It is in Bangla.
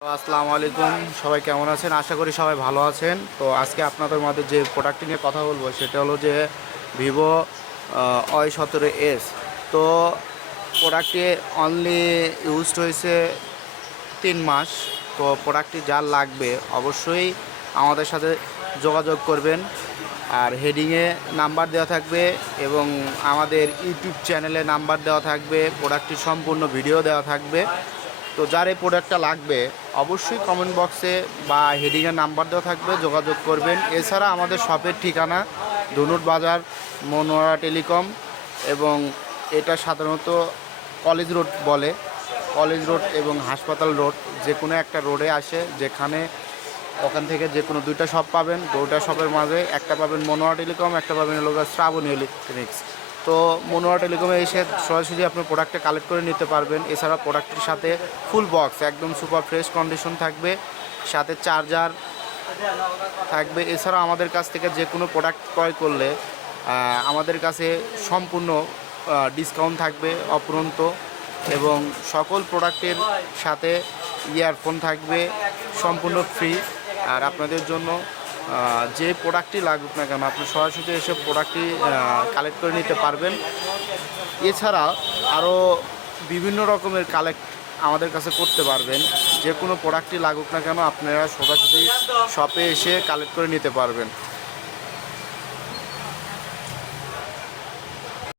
আসসালামু আলাইকুম, সবাই কেমন আছেন? আশা করি সবাই ভালো আছেন। তো আজকে আপনাদের মধ্যে যে প্রোডাক্টটি নিয়ে কথা বলবো সেটা হলো যে ভিভো Y17s। তো প্রোডাক্টটি অনলি ইউজড হয়েছে 3 মাস। তো প্রোডাক্টটি যার লাগবে অবশ্যই আমাদের সাথে যোগাযোগ করবেন। আর হেডিংয়ে নাম্বার দেওয়া থাকবে এবং আমাদের ইউটিউব চ্যানেলে নাম্বার দেওয়া থাকবে, প্রোডাক্টটির সম্পূর্ণ ভিডিও দেওয়া থাকবে। তো যার এই প্রোডাক্টটা লাগবে অবশ্যই কমেন্ট বক্সে বা হেডিংয়ের নাম্বার দেওয়া থাকবে, যোগাযোগ করবেন। এছাড়া আমাদের শপের ঠিকানা ধনুট বাজার, মনোয়ারা টেলিকম, এবং এটা সাধারণত কলেজ রোড বলে। কলেজ রোড এবং হাসপাতাল রোড যে কোনো একটা রোডে আসে, যেখানে ওখান থেকে যে কোনো দুইটা শপ পাবেন। দুইটা শপের মাঝে একটা পাবেন মনোয়ারা টেলিকম, একটা পাবেন হলো শ্রাবণী ইলেকট্রনিক্স। তো মনোয়ারা টেলিকমে এসে সরাসরি আপনি প্রোডাক্টটা কালেক্ট করে নিতে পারবেন। এছাড়া প্রোডাক্টটির সাথে ফুল বক্স একদম সুপার ফ্রেশ কন্ডিশন থাকবে, সাথে চার্জার থাকবে। এছাড়া আমাদের কাছ থেকে যে কোনো প্রোডাক্ট ক্রয় করলে আমাদের কাছে সম্পূর্ণ ডিসকাউন্ট থাকবে অফুরন্ত, এবং সকল প্রোডাক্টের সাথে ইয়ারফোন থাকবে সম্পূর্ণ ফ্রি। আর আপনাদের জন্য যে প্রোডাক্টটি লাগুক না কেন আপনি সরাসরি এসে প্রোডাক্টটি কালেক্ট করে নিতে পারবেন। এছাড়া আরও বিভিন্ন রকমের কালেক্ট আমাদের কাছে করতে পারবেন। যে কোনো প্রোডাক্টই লাগুক না কেন আপনারা সরাসরি শপে এসে কালেক্ট করে নিতে পারবেন।